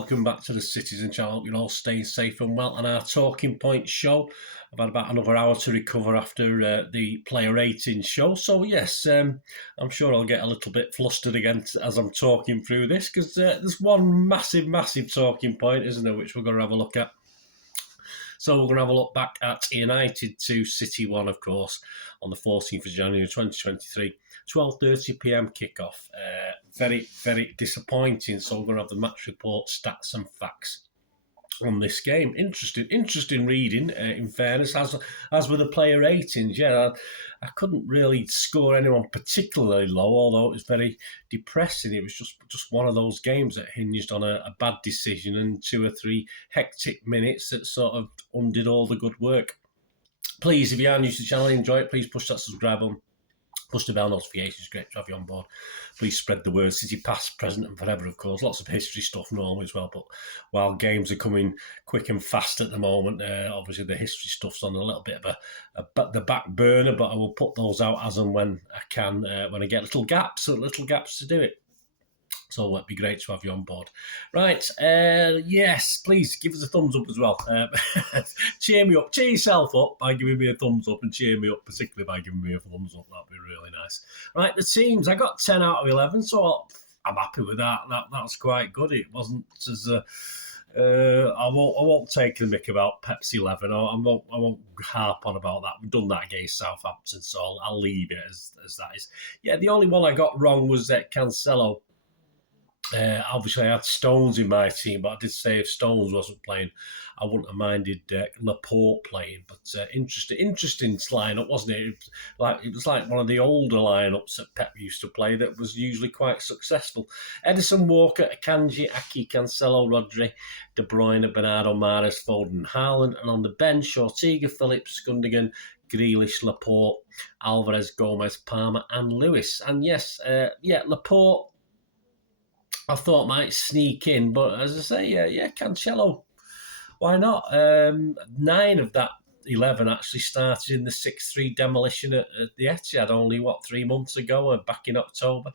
welcome back to the Citizen channel. Hope you're all staying safe and well. And our Talking Point show, I've had about another hour to recover after the player rating show. So yes, I'm sure I'll get a little bit flustered again as I'm talking through this, because there's one massive talking point, isn't there, which we're going to have a look at. So we're going to have a look back at United 2, City 1, of course, on the 14th of January 2023, 12:30 p.m. kickoff. Very disappointing. So we're going to have the match report, stats and facts on this game. Interesting reading, in fairness, as with the player ratings. Yeah, I couldn't really score anyone particularly low, although it was very depressing. It was just one of those games that hinged on a bad decision and 2 or 3 hectic minutes that sort of undid all the good work. Please, if you are new to the channel and enjoy it, please push that subscribe button. Push the bell notifications, great to have you on board. Please spread the word. City past, present and forever, of course. Lots of history stuff normally as well, but while games are coming quick and fast at the moment, obviously the history stuff's on a little bit of the back burner, but I will put those out as and when I can, when I get little gaps to do it. So it'd be great to have you on board. Right, yes, please give us a thumbs up as well. Cheer me up, cheer yourself up by giving me a thumbs up, and cheer me up particularly by giving me a thumbs up. That'd be really nice. Right, the teams, I got 10 out of 11, so I'm happy with that. That's quite good. It wasn't as I won't take the mick about Peps 11. I won't harp on about that. We've done that against Southampton, so I'll leave it as that is. Yeah, the only one I got wrong was Cancelo. Obviously, I had Stones in my team, but I did say if Stones wasn't playing, I wouldn't have minded Laporte playing. But interesting lineup, wasn't it? It was like one of the older lineups that Pep used to play that was usually quite successful. Edison, Walker, Akanji, Aki, Cancelo, Rodri, De Bruyne, Bernardo, Mahrez, Foden, Haaland, and on the bench, Ortega, Phillips, Gundogan, Grealish, Laporte, Alvarez, Gomez, Palmer, and Lewis. And yes, Laporte, I thought might sneak in, but as I say, Cancelo, why not? 9 of that 11 actually started in the 6-3 demolition at the Etihad only, 3 months ago, back in October.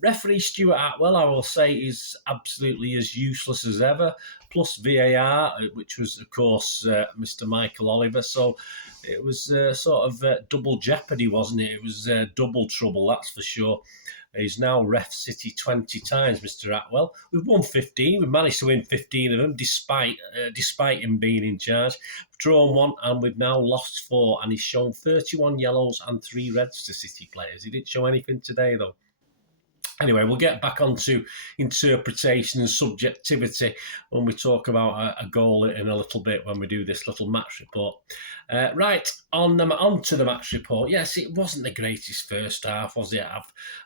Referee Stuart Atwell, I will say, is absolutely as useless as ever, plus VAR, which was, of course, Mr. Michael Oliver. So it was sort of double jeopardy, wasn't it? It was double trouble, that's for sure. He's now ref City 20 times, Mr. Atwell. We've won 15. We've managed to win 15 of them, despite him being in charge. We've drawn 1, and we've now lost 4. And he's shown 31 yellows and 3 reds to City players. He didn't show anything today, though. Anyway, we'll get back onto interpretation and subjectivity when we talk about a goal in a little bit when we do this little match report. Right, on to the match report. Yes, it wasn't the greatest first half, was it?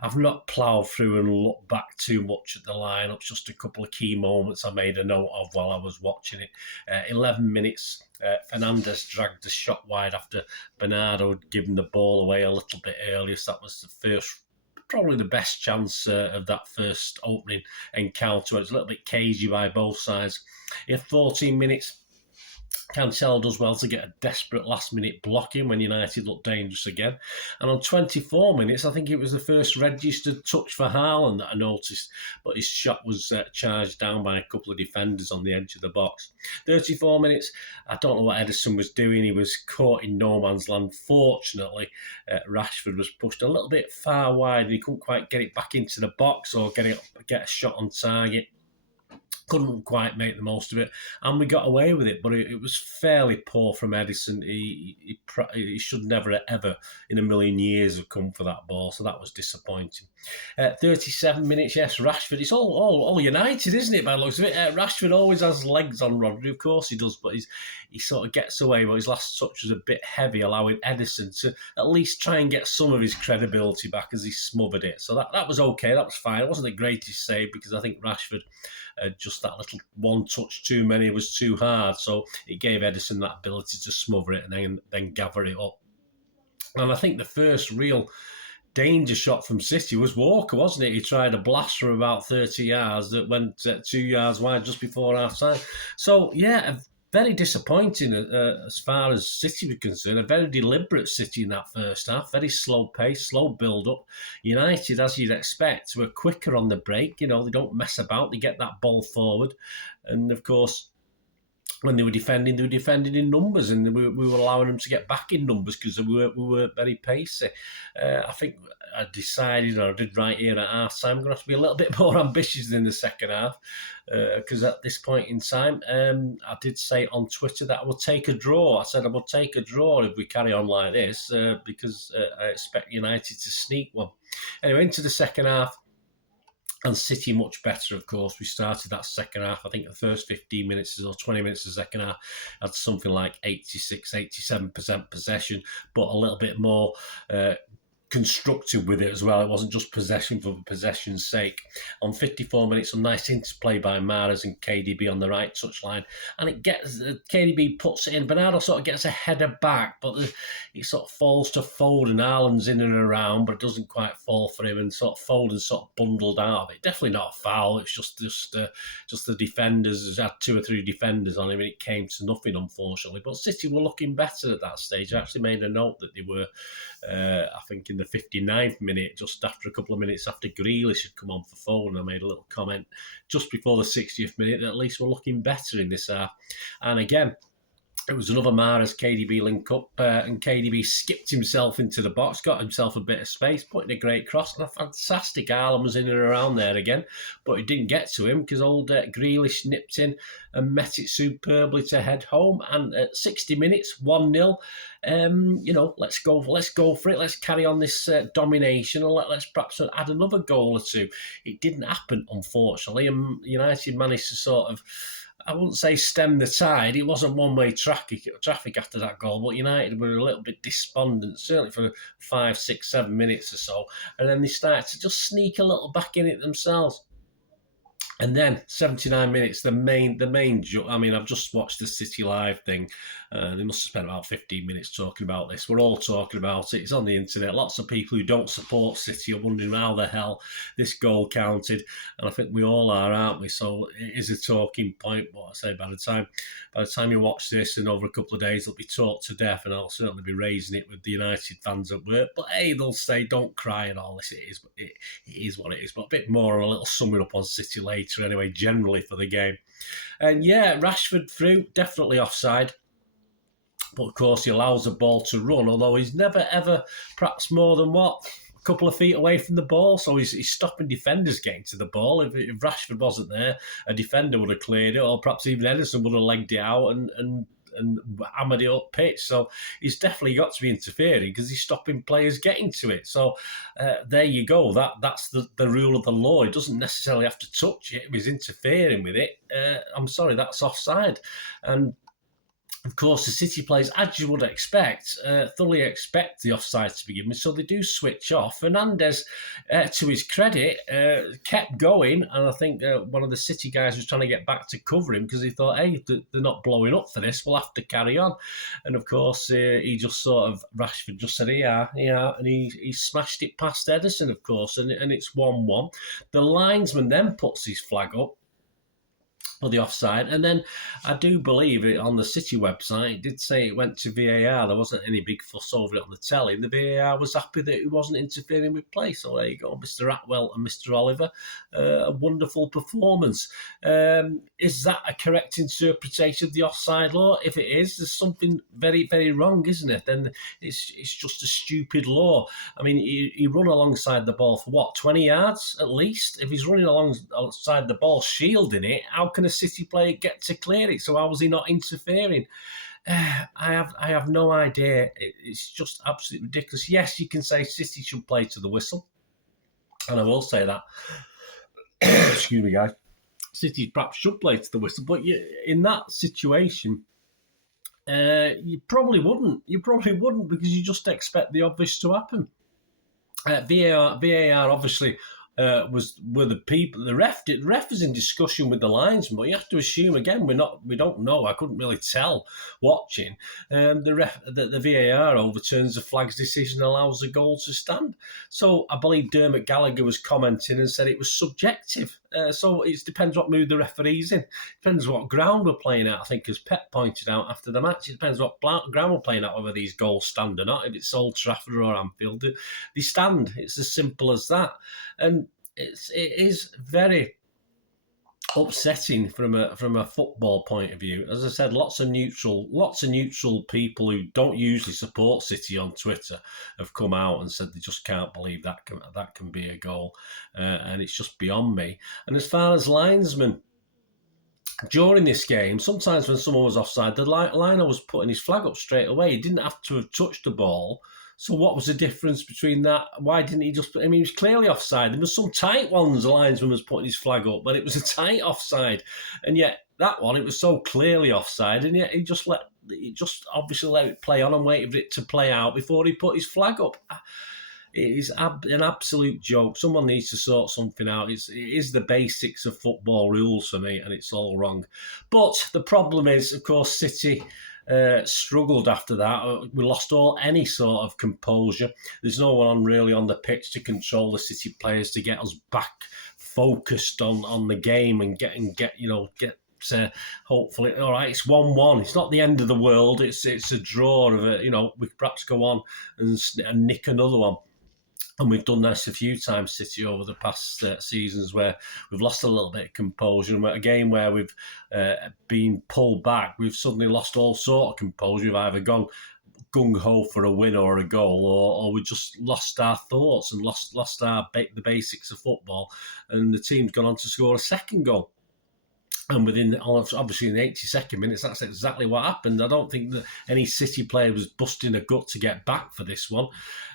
I've not ploughed through and looked back too much at the lineups. Just a couple of key moments I made a note of while I was watching it. 11 minutes. Fernandes dragged the shot wide after Bernardo had given the ball away a little bit earlier. So that was the first, probably the best chance of that first opening encounter. It was a little bit cagey by both sides. In 14 minutes, Cancelo does well to get a desperate last-minute blocking when United looked dangerous again. And on 24 minutes, I think it was the first registered touch for Haaland that I noticed, but his shot was charged down by a couple of defenders on the edge of the box. 34 minutes, I don't know what Edison was doing. He was caught in no man's land. Fortunately, Rashford was pushed a little bit far wide, and he couldn't quite get it back into the box or get a shot on target. Couldn't quite make the most of it, and we got away with it, but it was fairly poor from Edison. He should never, ever in a million years have come for that ball, so that was disappointing. 37 minutes, yes, Rashford. It's all United, isn't it, by the looks of it? Rashford always has legs on Rodri, of course he does, but he sort of gets away, but his last touch was a bit heavy, allowing Edison to at least try and get some of his credibility back as he smothered it. So that was okay, that was fine. It wasn't the greatest save because I think Rashford, just that little one touch too many was too hard, so it gave Edison that ability to smother it and then gather it up. And I think the first real danger shot from City was Walker, wasn't it? He tried a blast from about 30 yards that went 2 yards wide just before half time. So yeah, a very disappointing as far as City were concerned. A very deliberate City in that first half, very slow pace, slow build-up. United, as you'd expect, were quicker on the break. You know, they don't mess about. They get that ball forward. And, of course, when they were defending in numbers, and we were allowing them to get back in numbers because we were very pacey. I think I decided, or I did right here at half time, I'm going to have to be a little bit more ambitious in the second half, because at this point in time, I did say on Twitter that I would take a draw. I said I would take a draw if we carry on like this, because I expect United to sneak one. Anyway, into the second half. And City much better, of course. We started that second half, I think the first 15 minutes or 20 minutes of the second half had something like 86, 87% possession, but a little bit more constructive with it as well. It wasn't just possession for possession's sake. On 54 minutes, some nice interplay by Mahrez and KDB on the right touchline, and it gets KDB puts it in. Bernardo sort of gets a header back, but it sort of falls to Foden. Haaland's in and around, but it doesn't quite fall for him, and sort of Foden sort of bundled out of it. Definitely not a foul. It's just the defenders. Had 2 or 3 defenders on him, and it came to nothing, unfortunately. But City were looking better at that stage. I actually made a note that they were, I think, in the 59th minute, just after a couple of minutes after Grealish had come on for Foden, I made a little comment just before the 60th minute that at least we're looking better in this half. And again, it was another Mahrez KDB link up, and KDB skipped himself into the box, got himself a bit of space, put in a great cross, and a fantastic Haaland was in and around there again, but it didn't get to him because old Grealish nipped in and met it superbly to head home. And at 60 minutes, 1-0. Let's go for it. Let's carry on this domination, and let's perhaps add another goal or two. It didn't happen, unfortunately, and United managed to sort of, I wouldn't say stem the tide. It wasn't one-way traffic after that goal, but United were a little bit despondent, certainly for 5, 6, 7 minutes or so. And then they started to just sneak a little back in it themselves. And then 79 minutes, the main. I mean, I've just watched the City Live thing. They must have spent about 15 minutes talking about this. We're all talking about it. It's on the internet. Lots of people who don't support City are wondering how the hell this goal counted. And I think we all are, aren't we? So it is a talking point. What I say, by the time you watch this, and over a couple of days, it'll be talked to death, and I'll certainly be raising it with the United fans at work. But hey, they'll say, don't cry and all this. It is what it is. But a bit more, a little summing up on City later. Anyway, generally for the game. And yeah, Rashford through, definitely offside. But of course, he allows the ball to run, although he's never, ever, perhaps more than a couple of feet away from the ball. So he's stopping defenders getting to the ball. If Rashford wasn't there, a defender would have cleared it, or perhaps even Ederson would have legged it out and hammered it up pitch. So he's definitely got to be interfering because he's stopping players getting to it. So there you go. That's the rule of the law. He doesn't necessarily have to touch it if he's interfering with it. I'm sorry, that's offside. And of course, the City players, as you would expect, thoroughly expect the offside to be given, so they do switch off. Fernandes, to his credit, kept going, and I think one of the City guys was trying to get back to cover him because he thought, hey, they're not blowing up for this, we'll have to carry on. And of course, he just sort of, Rashford just said, yeah, and he smashed it past Ederson, of course, and it's 1-1. The linesman then puts his flag up for the offside, and then I do believe it on the City website, it did say it went to VAR. There wasn't any big fuss over it on the telly, and the VAR was happy that it wasn't interfering with play. So there you go, Mr. Atwell and Mr. Oliver, a wonderful performance. Is that a correct interpretation of the offside law? If it is, there's something very, very wrong, isn't it? Then it's just a stupid law. I mean, he run alongside the ball for what, 20 yards at least? If he's running alongside the ball shielding it, how can a City player get to clear it? So how was he not interfering? I have no idea. It's just absolutely ridiculous. Yes, you can say City should play to the whistle, and I will say that. Excuse me, guys. City perhaps should play to the whistle, but in that situation, you probably wouldn't. You probably wouldn't because you just expect the obvious to happen. VAR obviously were the people. The ref was in discussion with the linesman, but you have to assume again we don't know. I couldn't really tell watching. The VAR overturns the flag's decision, allows the goal to stand. So I believe Dermot Gallagher was commenting and said it was subjective. So it depends what mood the referee's in. Depends what ground we're playing at. I think, as Pep pointed out after the match, it depends what ground we're playing at, whether these goals stand or not. If it's Old Trafford or Anfield, they stand. It's as simple as that. And it is very upsetting from a football point of view. As I said, lots of neutral people who don't usually support City on Twitter have come out and said they just can't believe that can be a goal, and it's just beyond me. And as far as linesmen, during this game, sometimes when someone was offside, the liner was putting his flag up straight away. He didn't have to have touched the ball. So what was the difference between that? Why didn't he just... he was clearly offside. There was some tight ones, the linesman was putting his flag up, but it was a tight offside. And yet, that one, it was so clearly offside, and yet he just obviously let it play on and waited for it to play out before he put his flag up. It is an absolute joke. Someone needs to sort something out. It is the basics of football rules for me, and it's all wrong. But the problem is, of course, City... struggled after that. We lost any sort of composure. There's no one really on the pitch to control the City players to get us back focused on the game and get hopefully, all right, it's 1-1. It's not the end of the world. It's a draw of it. We perhaps go on and nick another one. And we've done this a few times, City, over the past seasons, where we've lost a little bit of composure. And a game where we've been pulled back, we've suddenly lost all sort of composure. We've either gone gung-ho for a win or a goal, or we just lost our thoughts and lost the basics of football. And the team's gone on to score a second goal. And obviously in the 82nd minutes, that's exactly what happened. I don't think that any City player was busting a gut to get back for this one.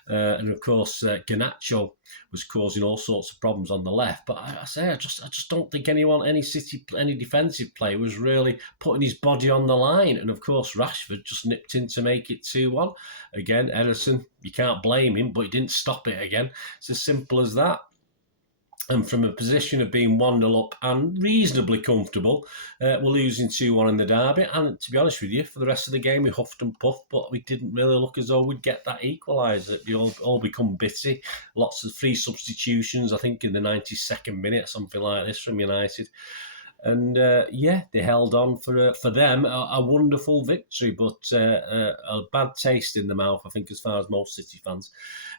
And of course, Garnacho was causing all sorts of problems on the left. But I just don't think any defensive player was really putting his body on the line. And of course, Rashford just nipped in to make it 2-1. Again, Ederson, you can't blame him, but he didn't stop it again. It's as simple as that. And from a position of being 1-0 up and reasonably comfortable, we're losing 2-1 in the derby. And to be honest with you, for the rest of the game, we huffed and puffed, but we didn't really look as though we'd get that equaliser. We all become bitty. Lots of free substitutions, I think, in the 92nd minute, something like this from United. And they held on for them a wonderful victory, but a bad taste in the mouth, I think, as far as most City fans.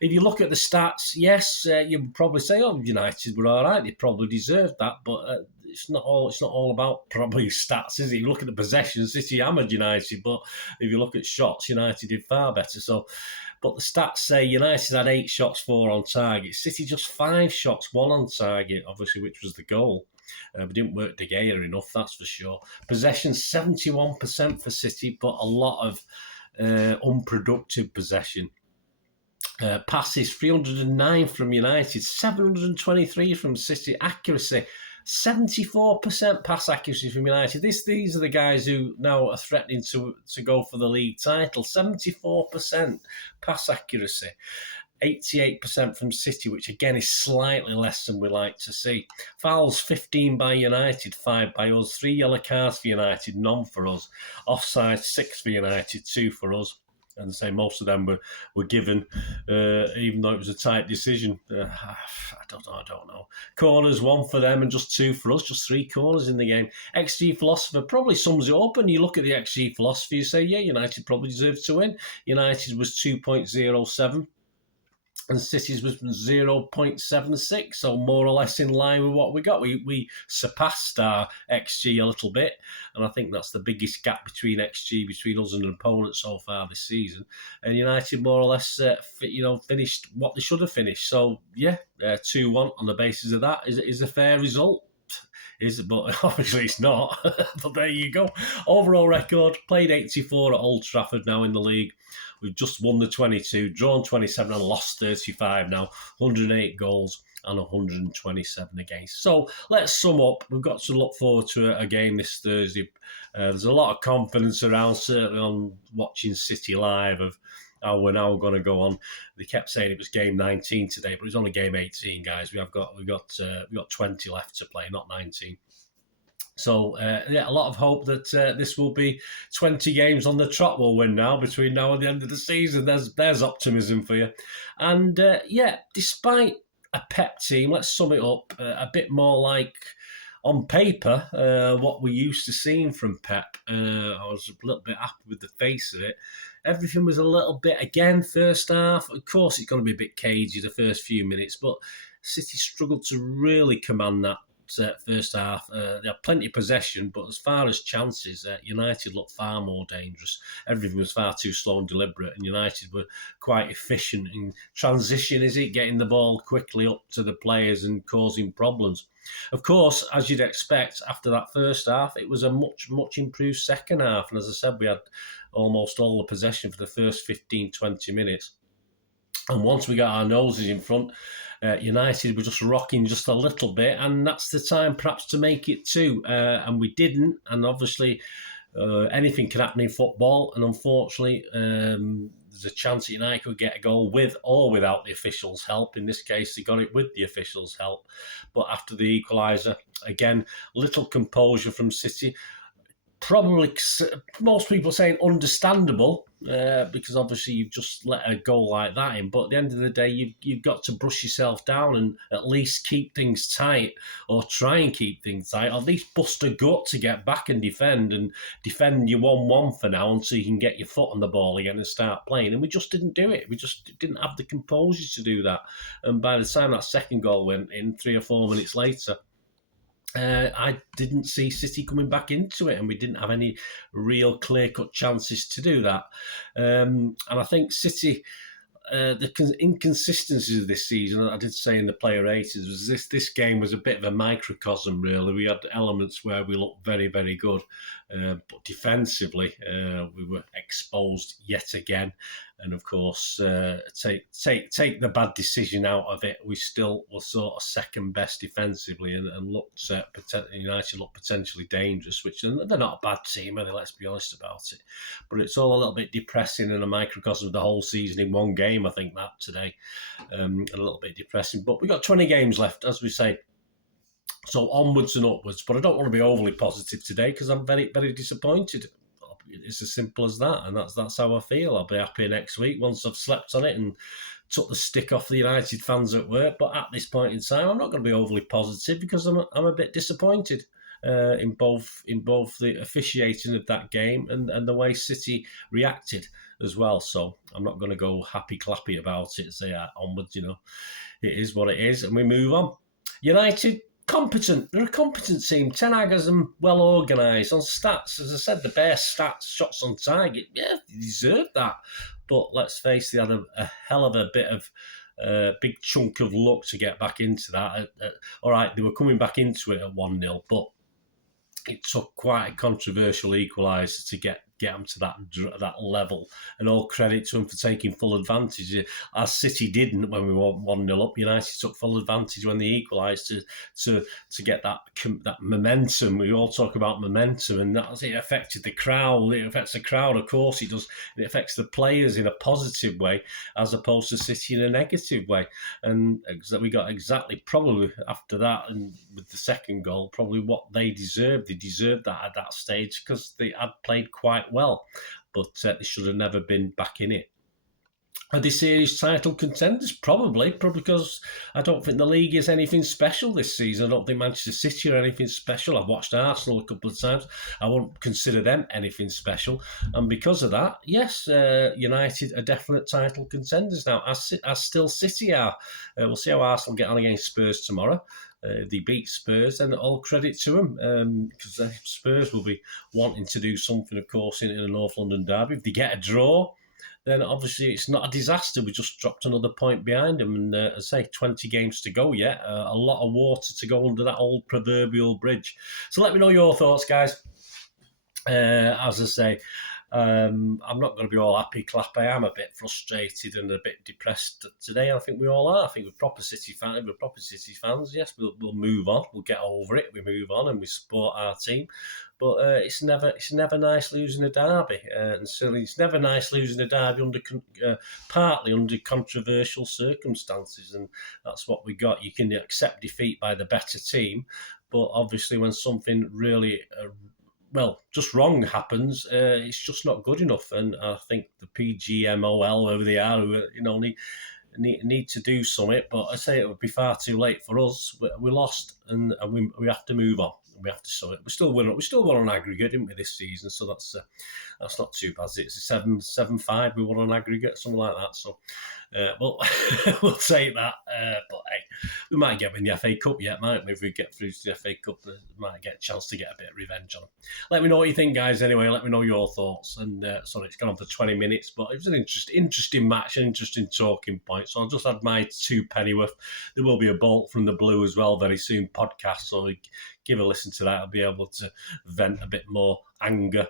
If you look at the stats, yes, you'd probably say, United were all right. They probably deserved that, but it's not all about probably stats, is it? You look at the possession, City hammered United, but if you look at shots, United did far better. But the stats say United had 8 shots, 4 on target. City just 5 shots, 1 on target, obviously, which was the goal. We didn't work De Gea enough, that's for sure. Possession, 71% for City, but a lot of unproductive possession. Passes, 309 from United, 723 from City. Accuracy, 74% pass accuracy from United. These are the guys who now are threatening to go for the league title. 74% pass accuracy. 88% from City, which again is slightly less than we like to see. Fouls, 15 by United, 5 by us. 3 yellow cards for United, none for us. Offside, 6 for United, 2 for us. And say most of them were given, even though it was a tight decision. I don't know. Corners, 1 for them and just 2 for us. Just 3 corners in the game. XG philosopher probably sums it up. And you look at the XG philosophy, you say, yeah, United probably deserved to win. United was 2.07. And City's was 0.76, so more or less in line with what we got. We surpassed our XG a little bit, and I think that's the biggest gap between XG between us and an opponent so far this season. And United more or less, finished what they should have finished. So yeah, 2-1 on the basis of that is a fair result. But obviously it's not. But there you go. Overall record, played 84 at Old Trafford now in the league. We've just won the 22, drawn 27 and lost 35 now. 108 goals and 127 against. So let's sum up. We've got to look forward to a game this Thursday. There's a lot of confidence around, certainly on watching City live, of how we're now going to go on. They kept saying it was game 19 today, but it's only game 18, guys. We've got 20 left to play, not 19. So, a lot of hope that this will be 20 games on the trot we'll win now between now and the end of the season. There's optimism for you. And, despite a Pep team, let's sum it up, a bit more like on paper, what we're used to seeing from Pep. I was a little bit happy with the face of it. Everything was a little bit, again, first half. Of course, it's going to be a bit cagey the first few minutes, but City struggled to really command that first half. They had plenty of possession, but as far as chances, United looked far more dangerous. Everything was far too slow and deliberate, and United were quite efficient in transition, getting the ball quickly up to the players and causing problems. Of course, as you'd expect, after that first half, it was a much, much improved second half. And as I said, we had almost all the possession for the first 15, 20 minutes. And once we got our noses in front, United were just rocking just a little bit. And that's the time perhaps to make it two. And we didn't. And obviously, anything can happen in football. And unfortunately, there's a chance that United could get a goal with or without the officials' help. In this case, they got it with the officials' help. But after the equaliser, again, little composure from City. Probably most people saying understandable because obviously you've just let a goal like that in. But at the end of the day, you've got to brush yourself down and at least keep things tight, or try and keep things tight, or at least bust a gut to get back and defend your 1-1 for now until you can get your foot on the ball again and start playing. And we just didn't do it. We just didn't have the composure to do that. And by the time that second goal went in, 3 or 4 minutes later, I didn't see City coming back into it, and we didn't have any real clear-cut chances to do that. And I think City, the inconsistencies of this season, I did say in the player ratings, was this game was a bit of a microcosm, really. We had elements where we looked very, very good, but defensively, we were exposed yet again. And of course, take the bad decision out of it, we still were sort of second best defensively, and looked United looked potentially dangerous. Which they're not a bad team, are they? Let's be honest about it. But it's all a little bit depressing and a microcosm of the whole season in one game. I think that today, a little bit depressing. But we've got 20 games left, as we say. So onwards and upwards. But I don't want to be overly positive today because I'm very, very disappointed. It's as simple as that, and that's how I feel. I'll be happy next week once I've slept on it and took the stick off the United fans at work. But at this point in time, I'm not going to be overly positive because I'm a bit disappointed in both the officiating of that game and the way City reacted as well. So I'm not going to go happy clappy about it and say onwards. It is what it is, and we move on. United. Competent. They're a competent team. Ten Hag has them well organised on stats. As I said, the best stats, shots on target. Yeah, they deserve that. But let's face it, they had a hell of a bit of big chunk of luck to get back into that. All right, they were coming back into it at 1-0, but it took quite a controversial equaliser to get them to that level, and all credit to them for taking full advantage. As City didn't when we were 1-0 up, United took full advantage when they equalised to get that momentum. We all talk about momentum, and it affected the crowd. It affects the crowd, of course it does. It affects the players in a positive way as opposed to City in a negative way. And we got exactly, probably after that, and with the second goal, probably what they deserved. They deserved that at that stage because they had played quite well, but they should have never been back in it. Are they series title contenders? Probably because I don't think the league is anything special this season. I don't think Manchester City are anything special. I've watched Arsenal a couple of times. I won't consider them anything special. And because of that, yes, United are definite title contenders now, as still City are. We'll see how Arsenal get on against Spurs tomorrow. They beat Spurs, and all credit to them because Spurs will be wanting to do something, of course, in a North London derby. If they get a draw, then obviously it's not a disaster. We just dropped another point behind them, and as I say, 20 games to go yet. A lot of water to go under that old proverbial bridge. So let me know your thoughts, guys. As I say, I'm not going to be all happy clap. I am a bit frustrated and a bit depressed today. I think we all are. I think we're proper City fans. We're proper City fans. Yes, we'll move on. We'll get over it. We move on and we support our team. But it's never nice losing a derby, and certainly it's never nice losing a derby partly under controversial circumstances, and that's what we got. You can accept defeat by the better team, but obviously when something really just wrong happens, it's just not good enough. And I think the Pgmol over the R, need to do something. But I say it would be far too late for us. We lost, and we have to move on. We have to sort it. We still won on aggregate, didn't we, this season? So that's not too bad. It's 7-5. We won on aggregate, something like that. So we'll take that. But hey, we might get in the FA Cup yet, mightn't we? If we get through to the FA Cup, we might get a chance to get a bit of revenge on them. Let me know what you think, guys. Anyway, let me know your thoughts. And sorry, it's gone on for 20 minutes, but it was an interesting match, an interesting talking point. So I'll just add my 2 pennyworth. There will be a Bolt from the Blue as well very soon, podcast. So give a listen to that. I'll be able to vent a bit more anger.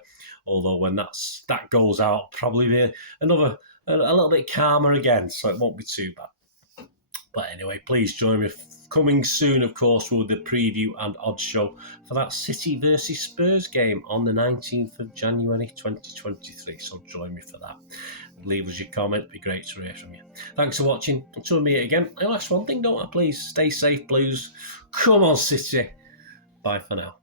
Although when that goes out, probably be a little bit calmer again, so it won't be too bad. But anyway, please join me. Coming soon, of course, with the preview and odds show for that City versus Spurs game on the 19th of January 2023. So join me for that. Leave us your comment. It'd be great to hear from you. Thanks for watching. Until we meet again, I'll ask one thing, don't I? Please stay safe, Blues. Come on, City. Bye for now.